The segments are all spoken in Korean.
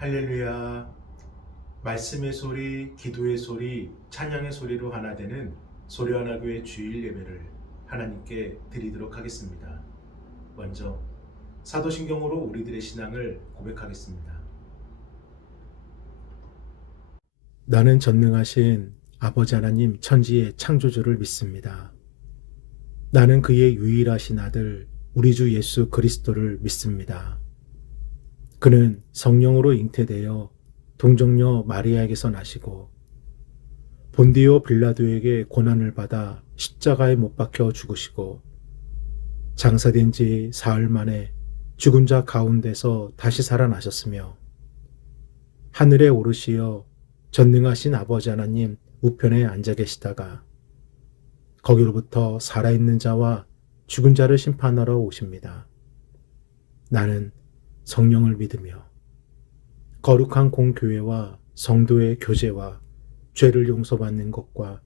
할렐루야. 말씀의 소리, 기도의 소리, 찬양의 소리로 하나 되는 소리하나교회 주일 예배를 하나님께 드리도록 하겠습니다. 먼저 사도신경으로 우리들의 신앙을 고백하겠습니다. 나는 전능하신 아버지 하나님 천지의 창조주를 믿습니다. 나는 그의 유일하신 아들 우리 주 예수 그리스도를 믿습니다. 그는 성령으로 잉태되어 동정녀 마리아에게서 나시고 본디오 빌라도에게 고난을 받아 십자가에 못 박혀 죽으시고 장사된 지 사흘 만에 죽은 자 가운데서 다시 살아나셨으며 하늘에 오르시어 전능하신 아버지 하나님 우편에 앉아 계시다가 거기로부터 살아있는 자와 죽은 자를 심판하러 오십니다. 나는 성령을 믿으며 거룩한 공교회와 성도의 교제와 죄를 용서받는 것과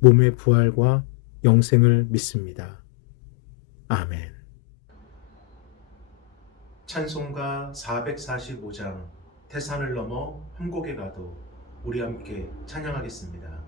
몸의 부활과 영생을 믿습니다. 아멘. 찬송가 445장 태산을 넘어 한곡에 가도 우리 함께 찬양하겠습니다.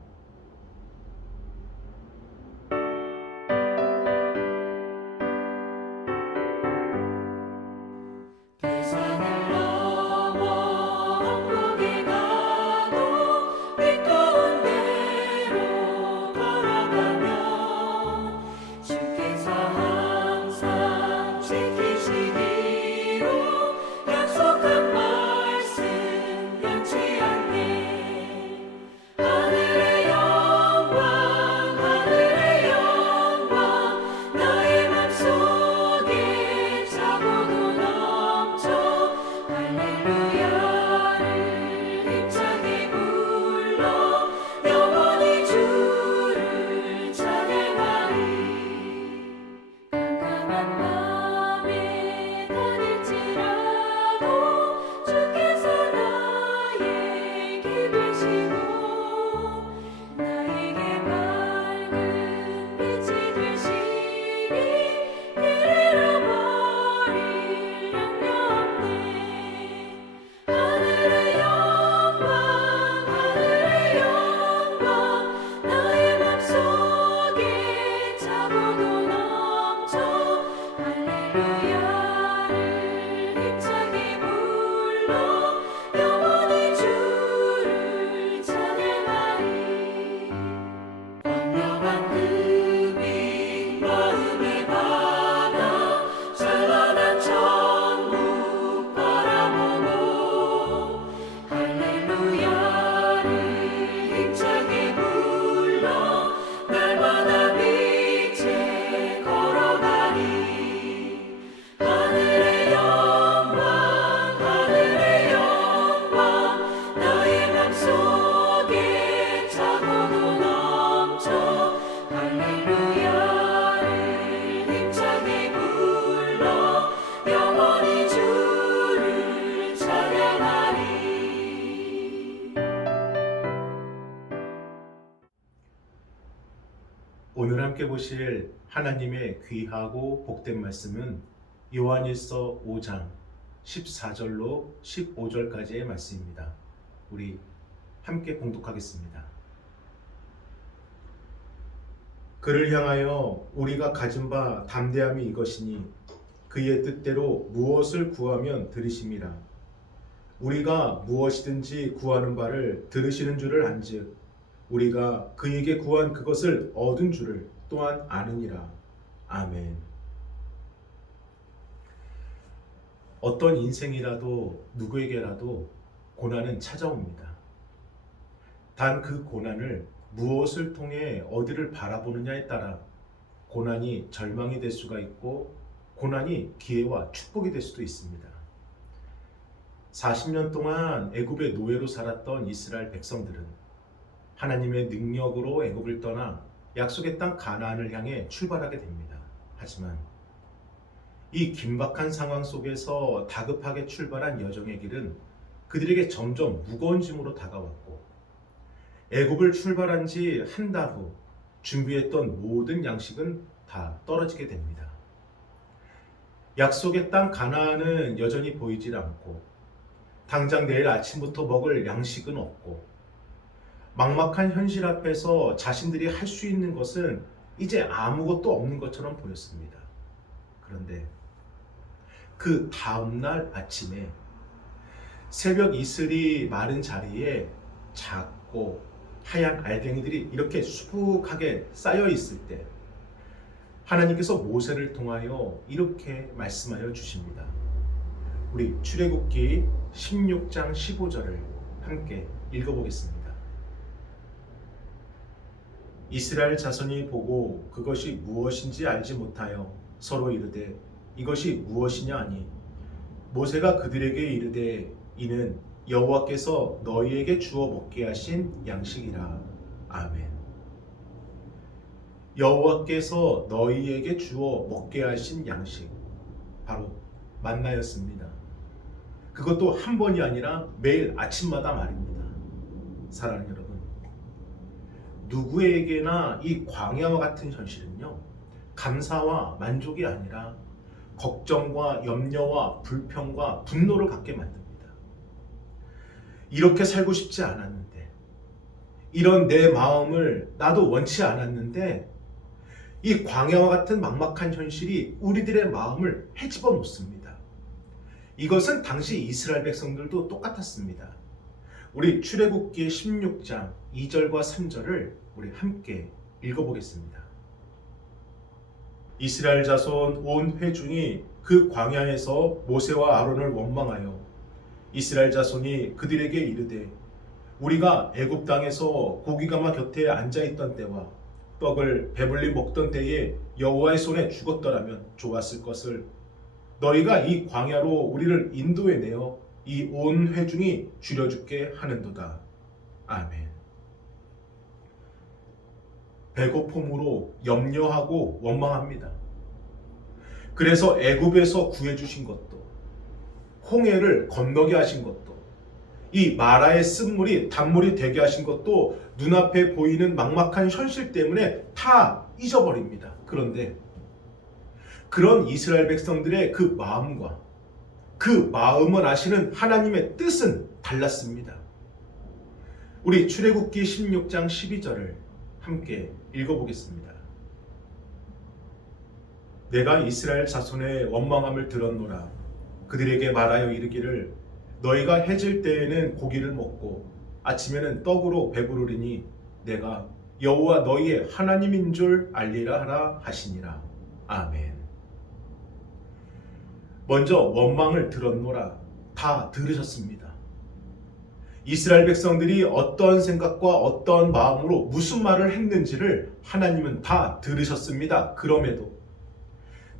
오늘 함께 보실 하나님의 귀하고 복된 말씀은 요한일서 5장 14절로 15절까지의 말씀입니다. 우리 함께 봉독하겠습니다. 그를 향하여 우리가 가진 바 담대함이 이것이니 그의 뜻대로 무엇을 구하면 들으심이라. 우리가 무엇이든지 구하는 바를 들으시는 줄을 안즉 우리가 그에게 구한 그것을 얻은 줄을 또한 아느니라. 아멘. 어떤 인생이라도 누구에게라도 고난은 찾아옵니다. 단 그 고난을 무엇을 통해 어디를 바라보느냐에 따라 고난이 절망이 될 수가 있고 고난이 기회와 축복이 될 수도 있습니다. 40년 동안 애굽의 노예로 살았던 이스라엘 백성들은 하나님의 능력으로 애굽을 떠나 약속의 땅 가나안을 향해 출발하게 됩니다. 하지만 이 긴박한 상황 속에서 다급하게 출발한 여정의 길은 그들에게 점점 무거운 짐으로 다가왔고 애굽을 출발한 지 한 달 후 준비했던 모든 양식은 다 떨어지게 됩니다. 약속의 땅 가나안은 여전히 보이질 않고 당장 내일 아침부터 먹을 양식은 없고 막막한 현실 앞에서 자신들이 할 수 있는 것은 이제 아무것도 없는 것처럼 보였습니다. 그런데 그 다음날 아침에 새벽 이슬이 마른 자리에 작고 하얀 알갱이들이 이렇게 수북하게 쌓여 있을 때 하나님께서 모세를 통하여 이렇게 말씀하여 주십니다. 우리 출애굽기 16장 15절을 함께 읽어보겠습니다. 이스라엘 자손이 보고 그것이 무엇인지 알지 못하여 서로 이르되 이것이 무엇이냐 하니 모세가 그들에게 이르되 이는 여호와께서 너희에게 주어 먹게 하신 양식이라. 아멘. 여호와께서 너희에게 주어 먹게 하신 양식, 바로 만나였습니다. 그것도 한 번이 아니라 매일 아침마다 말입니다. 사랑하는 여러분, 누구에게나 이 광야와 같은 현실은요, 감사와 만족이 아니라 걱정과 염려와 불평과 분노를 갖게 만듭니다. 이렇게 살고 싶지 않았는데, 이런 내 마음을 나도 원치 않았는데, 이 광야와 같은 막막한 현실이 우리들의 마음을 헤집어 놓습니다. 이것은 당시 이스라엘 백성들도 똑같았습니다. 우리 출애굽기 16장 2절과 3절을 우리 함께 읽어보겠습니다. 이스라엘 자손 온 회중이 그 광야에서 모세와 아론을 원망하여 이스라엘 자손이 그들에게 이르되 우리가 애굽 땅에서 고기가마 곁에 앉아있던 때와 떡을 배불리 먹던 때에 여호와의 손에 죽었더라면 좋았을 것을 너희가 이 광야로 우리를 인도해 내어 이 온 회중이 줄여 죽게 하는도다. 아멘. 배고픔으로 염려하고 원망합니다. 그래서 애굽에서 구해주신 것도, 홍해를 건너게 하신 것도, 이 마라의 쓴물이 단물이 되게 하신 것도 눈앞에 보이는 막막한 현실 때문에 다 잊어버립니다. 그런데 그런 이스라엘 백성들의 그 마음과 그 마음을 아시는 하나님의 뜻은 달랐습니다. 우리 출애굽기 16장 12절을 함께 읽어보겠습니다. 내가 이스라엘 자손의 원망함을 들었노라. 그들에게 말하여 이르기를 너희가 해질 때에는 고기를 먹고 아침에는 떡으로 배부르리니 내가 여호와 너희의 하나님인 줄 알리라 하라 하시니라. 아멘. 먼저 원망을 들었노라. 다 들으셨습니다. 이스라엘 백성들이 어떤 생각과 어떤 마음으로 무슨 말을 했는지를 하나님은 다 들으셨습니다. 그럼에도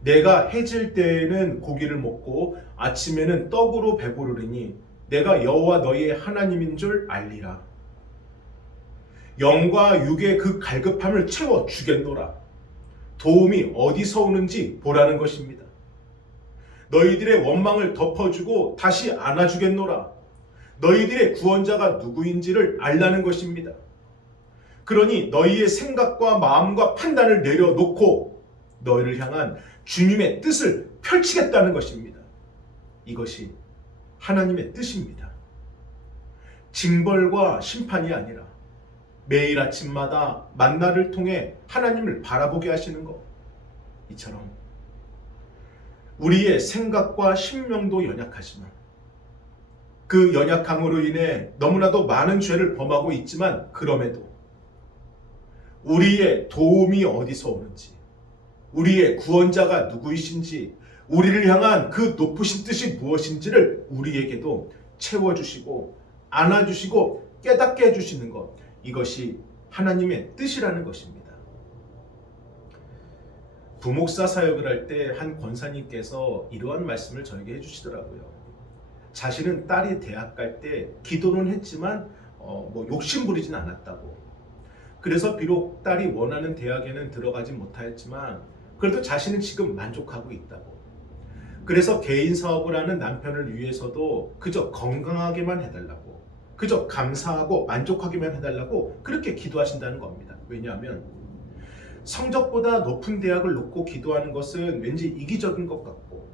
내가 해질 때에는 고기를 먹고 아침에는 떡으로 배부르리니 내가 여호와 너희의 하나님인 줄 알리라. 영과 육의 그 갈급함을 채워 주겠노라. 도움이 어디서 오는지 보라는 것입니다. 너희들의 원망을 덮어주고 다시 안아주겠노라. 너희들의 구원자가 누구인지를 알라는 것입니다. 그러니 너희의 생각과 마음과 판단을 내려놓고 너희를 향한 주님의 뜻을 펼치겠다는 것입니다. 이것이 하나님의 뜻입니다. 징벌과 심판이 아니라 매일 아침마다 만나를 통해 하나님을 바라보게 하시는 것. 이처럼 우리의 생각과 심령도 연약하지만 그 연약함으로 인해 너무나도 많은 죄를 범하고 있지만 그럼에도 우리의 도움이 어디서 오는지, 우리의 구원자가 누구이신지, 우리를 향한 그 높으신 뜻이 무엇인지를 우리에게도 채워주시고 안아주시고 깨닫게 해주시는 것, 이것이 하나님의 뜻이라는 것입니다. 부목사 사역을 할 때 한 권사님께서 이러한 말씀을 저에게 해주시더라고요. 자신은 딸이 대학 갈 때 기도는 했지만 욕심 부리진 않았다고. 그래서 비록 딸이 원하는 대학에는 들어가지 못하였지만 그래도 자신은 지금 만족하고 있다고. 그래서 개인 사업을 하는 남편을 위해서도 그저 건강하게만 해달라고, 그저 감사하고 만족하기만 해달라고 그렇게 기도하신다는 겁니다. 왜냐하면 성적보다 높은 대학을 놓고 기도하는 것은 왠지 이기적인 것 같고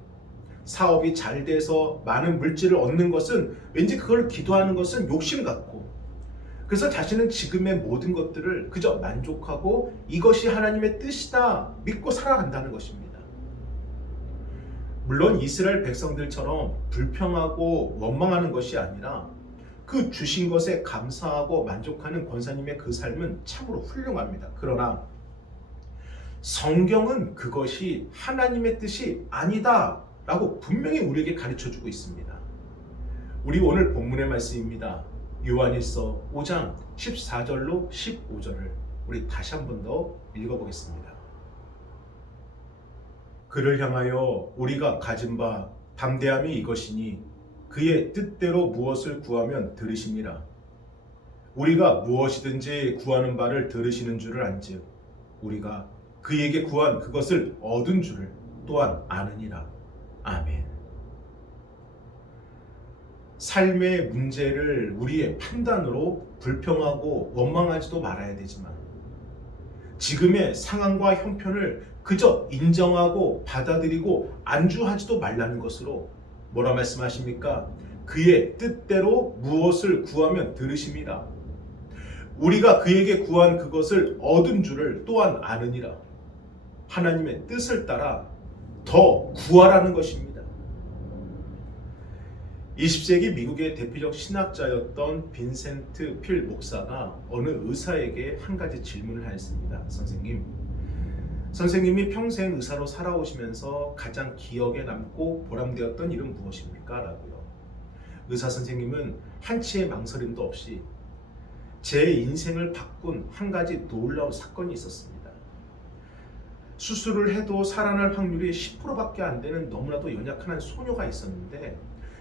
사업이 잘 돼서 많은 물질을 얻는 것은 왠지 그걸 기도하는 것은 욕심 같고, 그래서 자신은 지금의 모든 것들을 그저 만족하고 이것이 하나님의 뜻이다 믿고 살아간다는 것입니다. 물론 이스라엘 백성들처럼 불평하고 원망하는 것이 아니라 그 주신 것에 감사하고 만족하는 권사님의 그 삶은 참으로 훌륭합니다. 그러나 성경은 그것이 하나님의 뜻이 아니다 라고 분명히 우리에게 가르쳐주고 있습니다. 우리 오늘 본문의 말씀입니다. 요한일서 5장 14절로 15절을 우리 다시 한 번 더 읽어보겠습니다. 그를 향하여 우리가 가진 바 담대함이 이것이니 그의 뜻대로 무엇을 구하면 들으시니라. 우리가 무엇이든지 구하는 바를 들으시는 줄을 안즉 우리가 그에게 구한 그것을 얻은 줄을 또한 아느니라. 아멘. 삶의 문제를 우리의 판단으로 불평하고 원망하지도 말아야 되지만 지금의 상황과 형편을 그저 인정하고 받아들이고 안주하지도 말라는 것으로 뭐라 말씀하십니까? 그의 뜻대로 무엇을 구하면 들으심이라. 우리가 그에게 구한 그것을 얻은 줄을 또한 아느니라. 하나님의 뜻을 따라 더 구하라는 것입니다. 20세기 미국의 대표적 신학자였던 빈센트 필 목사가 어느 의사에게 한 가지 질문을 하였습니다. 선생님이 평생 의사로 살아오시면서 가장 기억에 남고 보람되었던 일은 무엇입니까? 라고요. 의사 선생님은 한치의 망설임도 없이 제 인생을 바꾼 한 가지 놀라운 사건이 있었습니다. 수술을 해도 살아날 확률이 10%밖에 안 되는 너무나도 연약한 한 소녀가 있었는데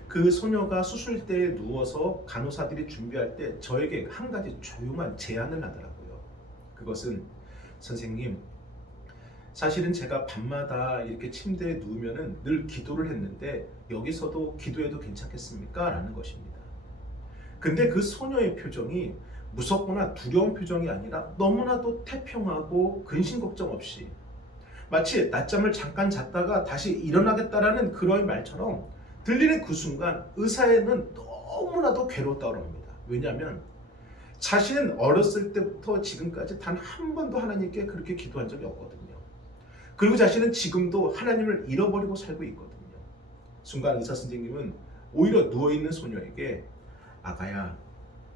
그 소녀가 수술대에 누워서 간호사들이 준비할 때 저에게 한 가지 조용한 제안을 하더라고요. 그것은 선생님, 사실은 제가 밤마다 이렇게 침대에 누우면은 늘 기도를 했는데 여기서도 기도해도 괜찮겠습니까? 라는 것입니다. 근데 그 소녀의 표정이 무섭거나 두려운 표정이 아니라 너무나도 태평하고 근심 걱정 없이 마치 낮잠을 잠깐 잤다가 다시 일어나겠다라는 그런 말처럼 들리는 그 순간 의사에는 너무나도 괴로웠다고 합니다. 왜냐하면 자신은 어렸을 때부터 지금까지 단 한 번도 하나님께 그렇게 기도한 적이 없거든요. 그리고 자신은 지금도 하나님을 잃어버리고 살고 있거든요. 순간 의사 선생님은 오히려 누워있는 소녀에게 아가야,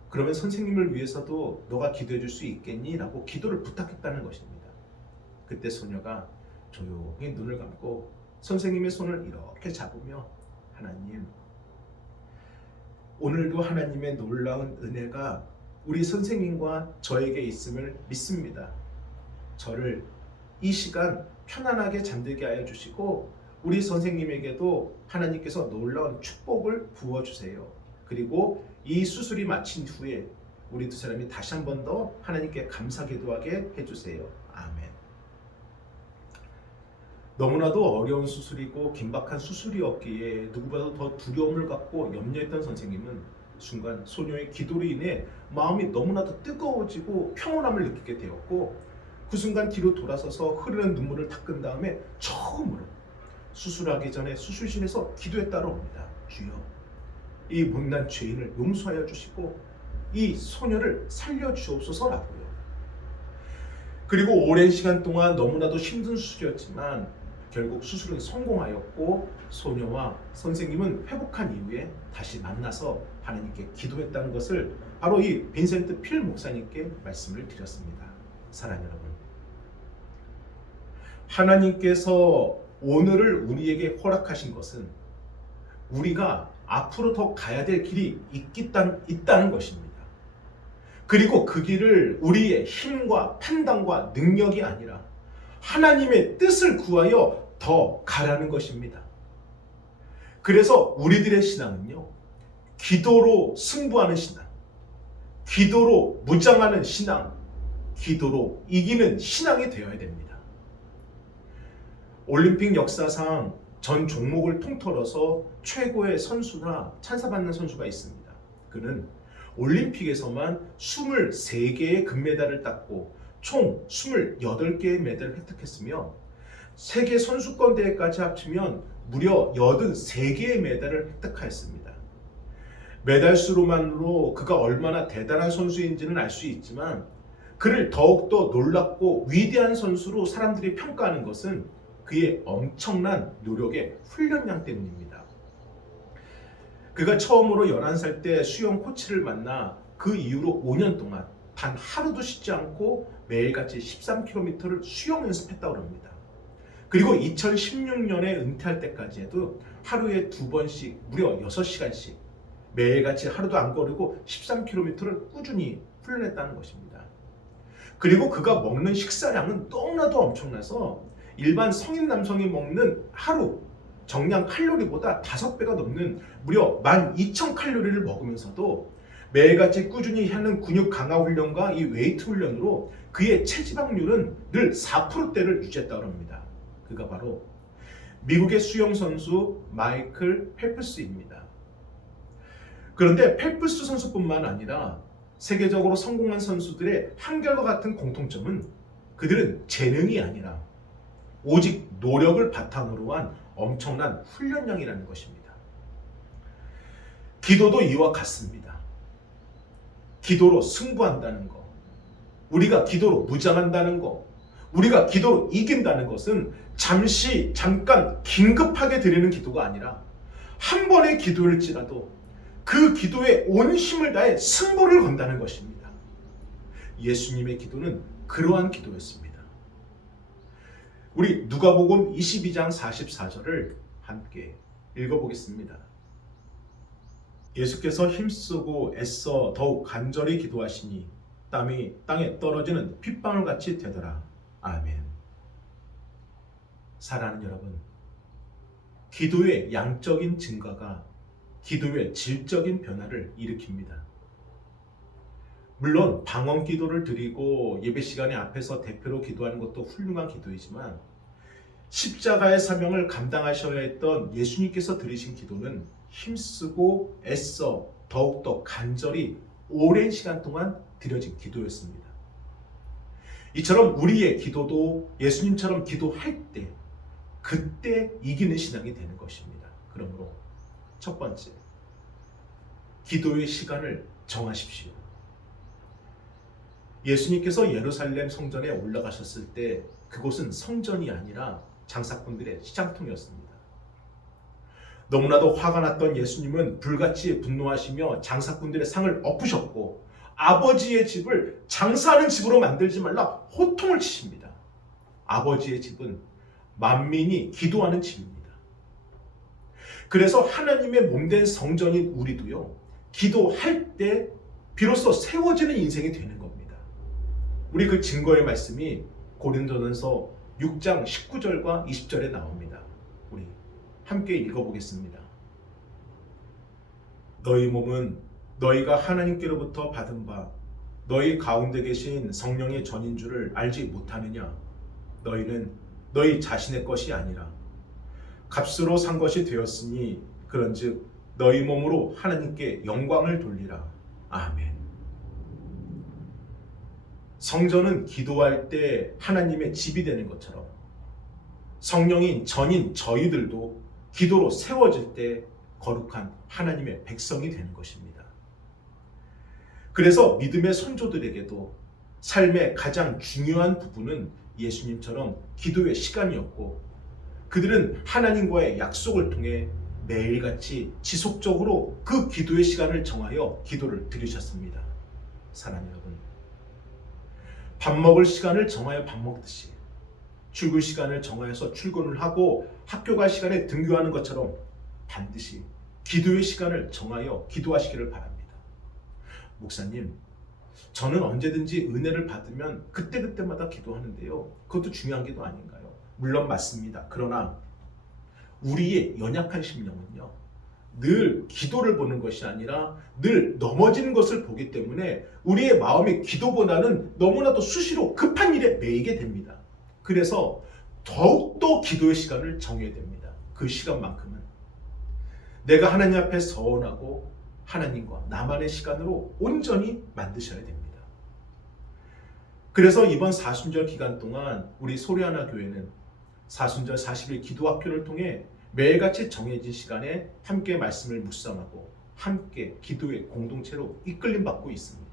그러면 선생님을 위해서도 너가 기도해 줄 수 있겠니? 라고 기도를 부탁했다는 것입니다. 그때 소녀가 조용히 눈을 감고 선생님의 손을 이렇게 잡으며 하나님, 오늘도 하나님의 놀라운 은혜가 우리 선생님과 저에게 있음을 믿습니다. 저를 이 시간 편안하게 잠들게 하여 주시고 우리 선생님에게도 하나님께서 놀라운 축복을 부어주세요. 그리고 이 수술이 마친 후에 우리 두 사람이 다시 한 번 더 하나님께 감사 기도하게 해주세요. 아멘. 너무나도 어려운 수술이고 긴박한 수술이었기에 누구보다도 더 두려움을 갖고 염려했던 선생님은 순간 소녀의 기도로 인해 마음이 너무나도 뜨거워지고 평온함을 느끼게 되었고 그 순간 뒤로 돌아서서 흐르는 눈물을 닦은 다음에 처음으로 수술하기 전에 수술실에서 기도했다고 합니다. 주여, 이 못난 죄인을 용서하여 주시고 이 소녀를 살려주옵소서라고요. 그리고 오랜 시간 동안 너무나도 힘든 수술이었지만 결국 수술은 성공하였고 소녀와 선생님은 회복한 이후에 다시 만나서 하나님께 기도했다는 것을 바로 이 빈센트 필 목사님께 말씀을 드렸습니다. 사랑하는 여러분, 하나님께서 오늘을 우리에게 허락하신 것은 우리가 앞으로 더 가야 될 길이 있다는 것입니다. 그리고 그 길을 우리의 힘과 판단과 능력이 아니라 하나님의 뜻을 구하여 더 가라는 것입니다. 그래서 우리들의 신앙은요, 기도로 승부하는 신앙, 기도로 무장하는 신앙, 기도로 이기는 신앙이 되어야 됩니다. 올림픽 역사상 전 종목을 통틀어서 최고의 선수나 찬사받는 선수가 있습니다. 그는 올림픽에서만 23개의 금메달을 땄고 총 28개의 메달을 획득했으며 세계 선수권 대회까지 합치면 무려 83개의 메달을 획득하였습니다. 메달 수로만으로 그가 얼마나 대단한 선수인지는 알 수 있지만 그를 더욱더 놀랍고 위대한 선수로 사람들이 평가하는 것은 그의 엄청난 노력의 훈련량 때문입니다. 그가 처음으로 11살 때 수영 코치를 만나 그 이후로 5년 동안 단 하루도 쉬지 않고 매일같이 13km를 수영 연습했다고 합니다. 그리고 2016년에 은퇴할 때까지 해도 하루에 2번씩 무려 6시간씩 매일같이 하루도 안 거르고 13km를 꾸준히 훈련했다는 것입니다. 그리고 그가 먹는 식사량은 너무나도 엄청나서 일반 성인 남성이 먹는 하루 정량 칼로리보다 5배가 넘는 무려 12,000칼로리를 먹으면서도 매일같이 꾸준히 하는 근육 강화 훈련과 이 웨이트 훈련으로 그의 체지방률은 늘 4%대를 유지했다고 합니다. 그가 바로 미국의 수영 선수 마이클 펠프스입니다. 그런데 펠프스 선수뿐만 아니라 세계적으로 성공한 선수들의 한결과 같은 공통점은 그들은 재능이 아니라 오직 노력을 바탕으로 한 엄청난 훈련량이라는 것입니다. 기도도 이와 같습니다. 기도로 승부한다는 것, 우리가 기도로 무장한다는 것, 우리가 기도로 이긴다는 것은 잠깐 긴급하게 드리는 기도가 아니라 한 번의 기도일지라도 그 기도에 온 힘을 다해 승부를 건다는 것입니다. 예수님의 기도는 그러한 기도였습니다. 우리 누가복음 22장 44절을 함께 읽어보겠습니다. 예수께서 힘쓰고 애써 더욱 간절히 기도하시니 땀이 땅에 떨어지는 핏방울 같이 되더라. 아멘. 사랑하는 여러분, 기도의 양적인 증가가 기도의 질적인 변화를 일으킵니다. 물론 방언 기도를 드리고 예배 시간에 앞에서 대표로 기도하는 것도 훌륭한 기도이지만 십자가의 사명을 감당하셔야 했던 예수님께서 드리신 기도는 힘쓰고 애써 더욱더 간절히 오랜 시간 동안 드려진 기도였습니다. 이처럼 우리의 기도도 예수님처럼 기도할 때 그때 이기는 신앙이 되는 것입니다. 그러므로 첫 번째, 기도의 시간을 정하십시오. 예수님께서 예루살렘 성전에 올라가셨을 때 그곳은 성전이 아니라 장사꾼들의 시장통이었습니다. 너무나도 화가 났던 예수님은 불같이 분노하시며 장사꾼들의 상을 엎으셨고 아버지의 집을 장사하는 집으로 만들지 말라 호통을 치십니다. 아버지의 집은 만민이 기도하는 집입니다. 그래서 하나님의 몸된 성전인 우리도요, 기도할 때 비로소 세워지는 인생이 되는 겁니다. 우리 그 증거의 말씀이 고린도전서 6장 19절과 20절에 나옵니다. 우리 함께 읽어보겠습니다. 너희 몸은 너희가 하나님께로부터 받은 바 너희 가운데 계신 성령의 전인 줄을 알지 못하느냐? 너희는 너희 자신의 것이 아니라 값으로 산 것이 되었으니 그런즉 너희 몸으로 하나님께 영광을 돌리라. 아멘. 성전은 기도할 때 하나님의 집이 되는 것처럼 성령인 전인 저희들도 기도로 세워질 때 거룩한 하나님의 백성이 되는 것입니다. 그래서 믿음의 선조들에게도 삶의 가장 중요한 부분은 예수님처럼 기도의 시간이었고 그들은 하나님과의 약속을 통해 매일같이 지속적으로 그 기도의 시간을 정하여 기도를 드리셨습니다. 사랑하는 여러분, 밥 먹을 시간을 정하여 밥 먹듯이 출근 시간을 정하여서 출근을 하고 학교 갈 시간에 등교하는 것처럼 반드시 기도의 시간을 정하여 기도하시기를 바랍니다. 목사님, 저는 언제든지 은혜를 받으면 그때그때마다 기도하는데요. 그것도 중요한 기도 아닌가요? 물론 맞습니다. 그러나 우리의 연약한 심령은요, 늘 기도를 보는 것이 아니라 늘 넘어지는 것을 보기 때문에 우리의 마음이 기도보다는 너무나도 수시로 급한 일에 매이게 됩니다. 그래서 더욱더 기도의 시간을 정해야 됩니다. 그 시간만큼은 내가 하나님 앞에 서원하고 하나님과 나만의 시간으로 온전히 만드셔야 됩니다. 그래서 이번 사순절 기간 동안 우리 소리하나 교회는 사순절 40일 기도학교를 통해 매일같이 정해진 시간에 함께 말씀을 묵상하고 함께 기도의 공동체로 이끌림 받고 있습니다.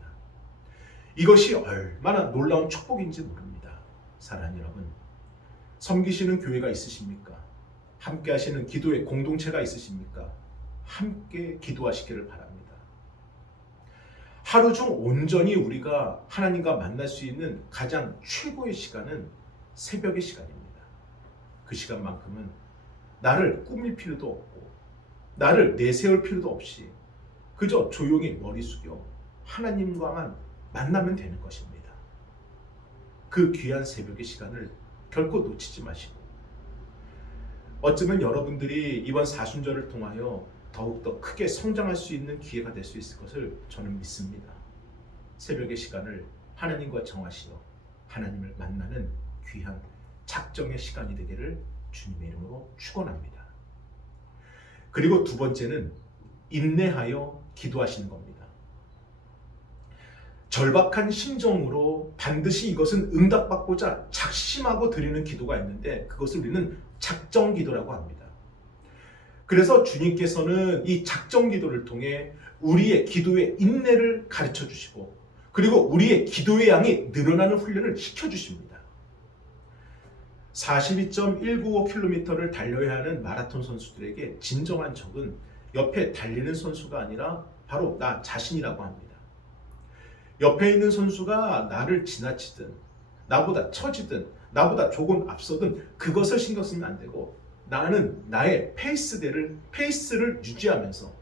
이것이 얼마나 놀라운 축복인지 모릅니다. 사랑하는 여러분, 섬기시는 교회가 있으십니까? 함께 하시는 기도의 공동체가 있으십니까? 함께 기도하시기를 바랍니다. 하루 중 온전히 우리가 하나님과 만날 수 있는 가장 최고의 시간은 새벽의 시간입니다. 그 시간만큼은 나를 꾸밀 필요도 없고 나를 내세울 필요도 없이 그저 조용히 머리 숙여 하나님과만 만나면 되는 것입니다. 그 귀한 새벽의 시간을 결코 놓치지 마시고, 어쩌면 여러분들이 이번 사순절을 통하여 더욱더 크게 성장할 수 있는 기회가 될 수 있을 것을 저는 믿습니다. 새벽의 시간을 하나님과 정하시어 하나님을 만나는 귀한 작정의 시간이 되기를 주님의 이름으로 축원합니다. 그리고 두 번째는 인내하여 기도하시는 겁니다. 절박한 심정으로 반드시 이것은 응답받고자 작심하고 드리는 기도가 있는데 그것을 우리는 작정 기도라고 합니다. 그래서 주님께서는 이 작정 기도를 통해 우리의 기도의 인내를 가르쳐 주시고 그리고 우리의 기도의 양이 늘어나는 훈련을 시켜주십니다. 42.195km를 달려야 하는 마라톤 선수들에게 진정한 적은 옆에 달리는 선수가 아니라 바로 나 자신이라고 합니다. 옆에 있는 선수가 나를 지나치든 나보다 처지든 나보다 조금 앞서든 그것을 신경 쓰면 안 되고, 나는 나의 페이스를 유지하면서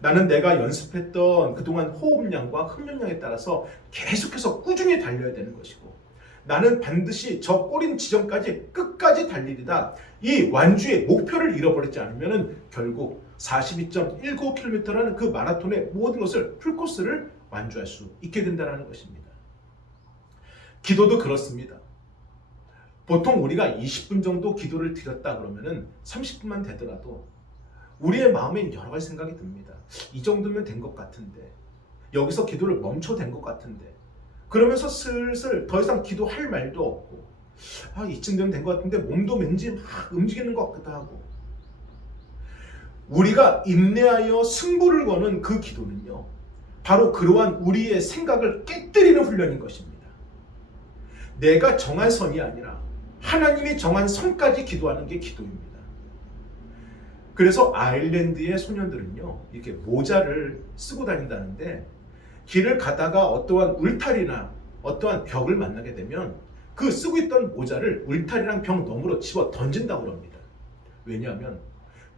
나는 내가 연습했던 그동안 호흡량과 흡연량에 따라서 계속해서 꾸준히 달려야 되는 것이고, 나는 반드시 저 꼬린 지점까지 끝까지 달리리다. 이 완주의 목표를 잃어버리지 않으면 결국 42.195km라는 그 마라톤의 모든 것을 풀코스를 완주할 수 있게 된다는 것입니다. 기도도 그렇습니다. 보통 우리가 20분 정도 기도를 드렸다 그러면은 30분만 되더라도 우리의 마음에 여러 가지 생각이 듭니다. 이 정도면 된 것 같은데, 여기서 기도를 멈춰된 것 같은데, 그러면서 슬슬 더 이상 기도할 말도 없고, 이쯤 되면 된 것 같은데 몸도 왠지 막 움직이는 것 같기도 하고, 우리가 인내하여 승부를 거는 그 기도는요, 바로 그러한 우리의 생각을 깨뜨리는 훈련인 것입니다. 내가 정한 선이 아니라 하나님이 정한 선까지 기도하는 게 기도입니다. 그래서 아일랜드의 소년들은요, 이렇게 모자를 쓰고 다닌다는데, 길을 가다가 어떠한 울타리나 어떠한 벽을 만나게 되면 그 쓰고 있던 모자를 울타리랑 벽 너머로 집어 던진다고 합니다. 왜냐하면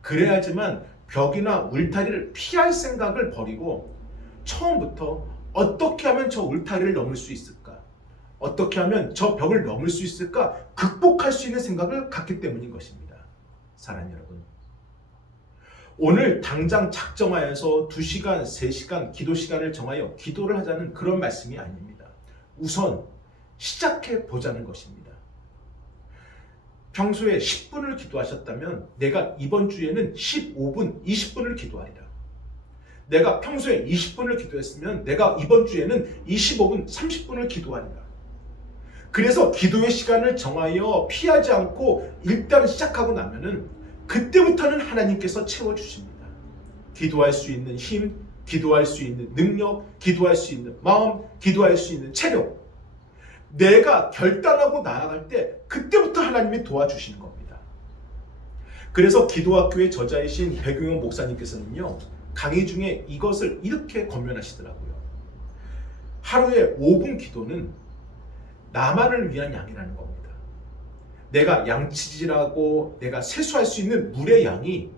그래야지만 벽이나 울타리를 피할 생각을 버리고 처음부터 어떻게 하면 저 울타리를 넘을 수 있을까? 어떻게 하면 저 벽을 넘을 수 있을까? 극복할 수 있는 생각을 갖기 때문인 것입니다. 사랑하는 여러분, 오늘 당장 작정하여서 2시간, 3시간 기도 시간을 정하여 기도를 하자는 그런 말씀이 아닙니다. 우선 시작해 보자는 것입니다. 평소에 10분을 기도하셨다면 내가 이번 주에는 15분, 20분을 기도하리라. 내가 평소에 20분을 기도했으면 내가 이번 주에는 25분, 30분을 기도하리라. 그래서 기도의 시간을 정하여 피하지 않고 일단 시작하고 나면은 그때부터는 하나님께서 채워주십니다. 기도할 수 있는 힘, 기도할 수 있는 능력, 기도할 수 있는 마음, 기도할 수 있는 체력. 내가 결단하고 나아갈 때 그때부터 하나님이 도와주시는 겁니다. 그래서 기도학교의 저자이신 백용현 목사님께서는요, 강의 중에 이것을 이렇게 권면하시더라고요. 하루에 5분 기도는 나만을 위한 양이라는 겁니다. 내가 양치질하고 내가 세수할 수 있는 물의 양이,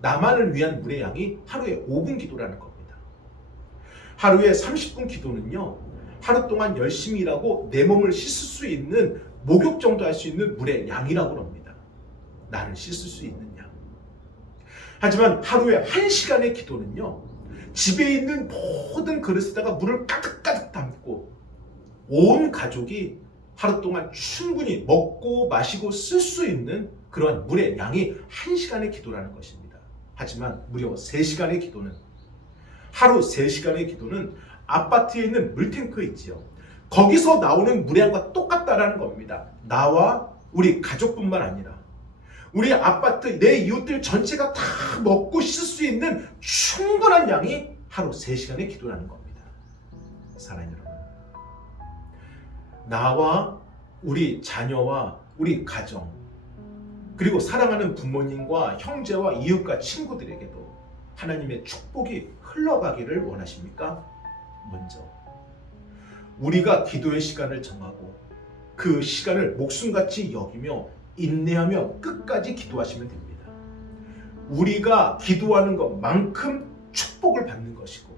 나만을 위한 물의 양이 하루에 5분 기도라는 겁니다. 하루에 30분 기도는요, 하루 동안 열심히 일하고 내 몸을 씻을 수 있는, 목욕 정도 할 수 있는 물의 양이라고 합니다. 나를 씻을 수 있는 양. 하지만 하루에 1시간의 기도는요, 집에 있는 모든 그릇에다가 물을 가득가득 담고 온 가족이 하루 동안 충분히 먹고 마시고 쓸 수 있는 그러한 물의 양이 1시간의 기도라는 것입니다. 하지만 무려 3시간의 기도는, 하루 3시간의 기도는 아파트에 있는 물탱크 있지요. 거기서 나오는 물의 양과 똑같다라는 겁니다. 나와 우리 가족뿐만 아니라 우리 아파트 내 이웃들 전체가 다 먹고 씻을 수 있는 충분한 양이 하루 3시간의 기도라는 겁니다. 사랑하는 여러분, 나와 우리 자녀와 우리 가정, 그리고 사랑하는 부모님과 형제와 이웃과 친구들에게도 하나님의 축복이 흘러가기를 원하십니까? 먼저 우리가 기도의 시간을 정하고 그 시간을 목숨같이 여기며 인내하며 끝까지 기도하시면 됩니다. 우리가 기도하는 것만큼 축복을 받는 것이고,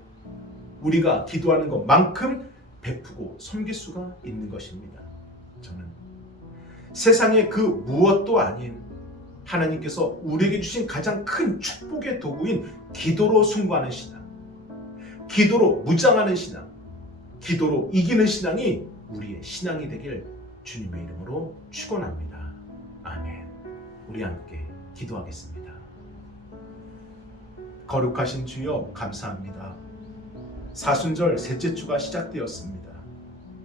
우리가 기도하는 것만큼 베푸고 섬길 수가 있는 것입니다. 저는 세상의 그 무엇도 아닌 하나님께서 우리에게 주신 가장 큰 축복의 도구인 기도로 승부하는 신앙, 기도로 무장하는 신앙, 기도로 이기는 신앙이 우리의 신앙이 되길 주님의 이름으로 축원합니다. 아멘. 우리 함께 기도하겠습니다. 거룩하신 주여, 감사합니다. 사순절 셋째 주가 시작되었습니다.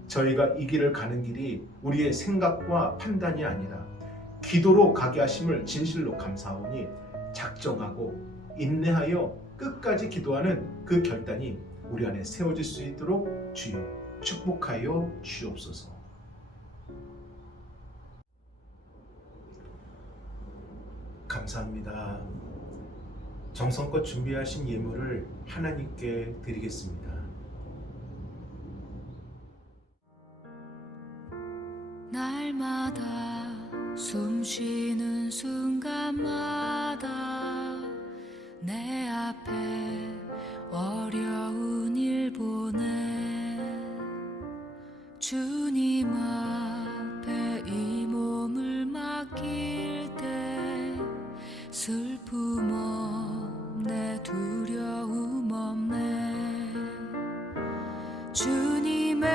저희가 이 길을 가는 길이 우리의 생각과 판단이 아니라 기도로 가게 하심을 진실로 감사하오니, 작정하고 인내하여 끝까지 기도하는 그 결단이 우리 안에 세워질 수 있도록 주여 축복하여 주옵소서. 감사합니다. 정성껏 준비하신 예물을 하나님께 드리겠습니다. 날마다 숨쉬는 순간마다 내 앞에 어려운 일 보내 주님 앞에 이 몸을 맡길 때 슬픔 없네, 두려움 없네. 주님의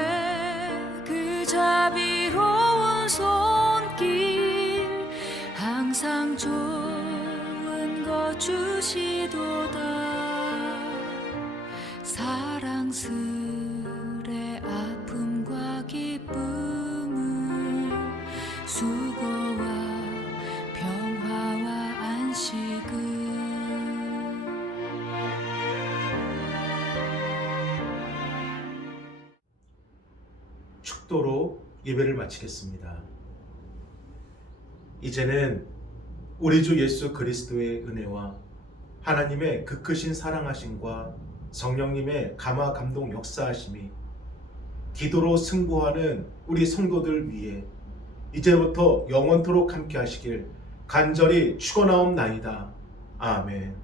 그 자비로운 손길 항상 좋은 것 주시도다. 사랑스레 아픔과 기쁨을, 수고와 평화와 안식을. 축도로 예배를 마치겠습니다. 이제는 우리 주 예수 그리스도의 은혜와 하나님의 그 크신 사랑하심과 성령님의 감화 감동 역사하심이 기도로 승부하는 우리 성도들 위해 이제부터 영원토록 함께 하시길 간절히 축원하옵나이다. 아멘.